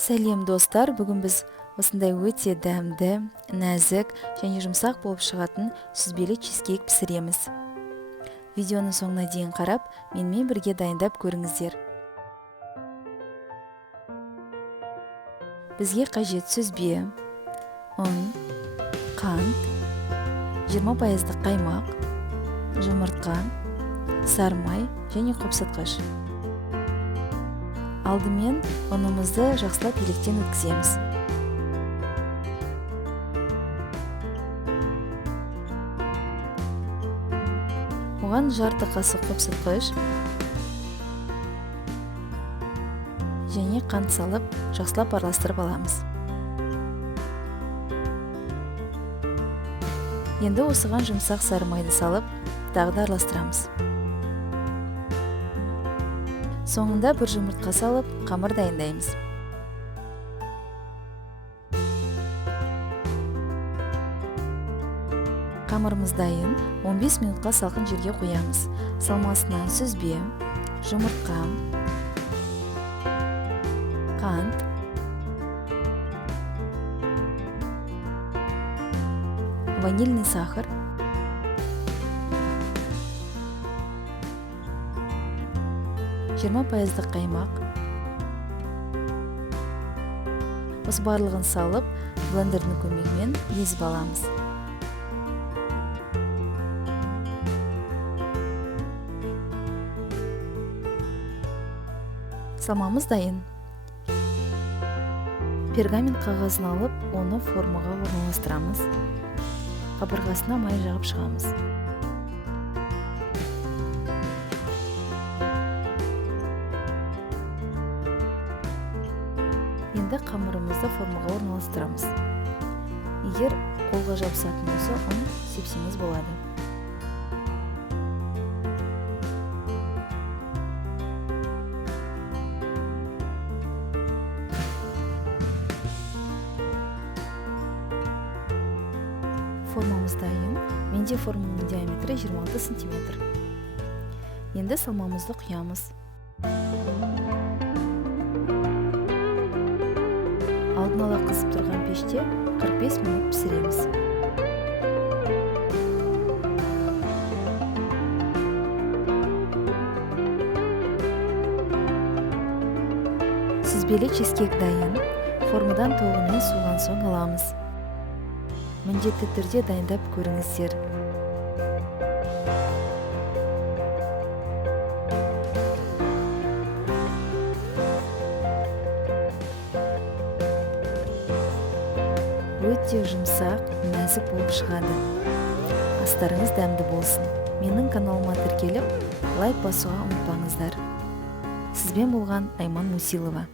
Сәлем достар, бүгін біз осындай өте дәмді, нәзік және жұмсақ болып шығатын сүзбелі чизкейк пісіреміз. Видеоны соңына дейін қарап, менімен бірге дайындап көріңіздер. Бізге қажет сүзбе, ұн, қант, 20% қаймақ, жұмыртқа, сармай және қопсытқыш. Алдымен ұнымызды жақсылап електен өткіземіз. Оған жарты қасық қопсытқыш және қант салып, жақсылап араластырып аламыз. Енді осыған жұмсақ сарымайды салып, тағы да араластырамыз. Соңында бір жұмыртқа салып, қамыр дайындаймыз. Қамырымыз дайын, 15 минутқа салқын жерге қоямыз. Салмасынан сүзбе, жұмыртқа, қант, ванильный сахар, пайыздық қаймақ. Осы барлығын салып, блендердің көмегімен езіп аламыз. Салмамыз дайын. Пергамент қағазын алып, оны формаға орналастырамыз. Қабырғасына май жағып шығамыз. Енді қамырымызды формаға орналастырамыз. Егер қолға жабысатын болса, ұн сепсеңіз болады. Формамыз дайын. Менде форманың диаметрі 26 см. Енді салмамызды құямыз. Алдын ала қызып тұрған пеште 45 минут пісіреміз. Сүзбелі чизкейк дайын. Формадан толығымен суыған соң аламыз. Міндетті түрде дайындап көріңіздер. Өте жұмсақ, нәзік болып шығады. Астарыңыз дәмді болсын. Менің каналыма тіркеліп, лайк басуға ұмытпаңыздар. Сізбен болған Айман Мусилова.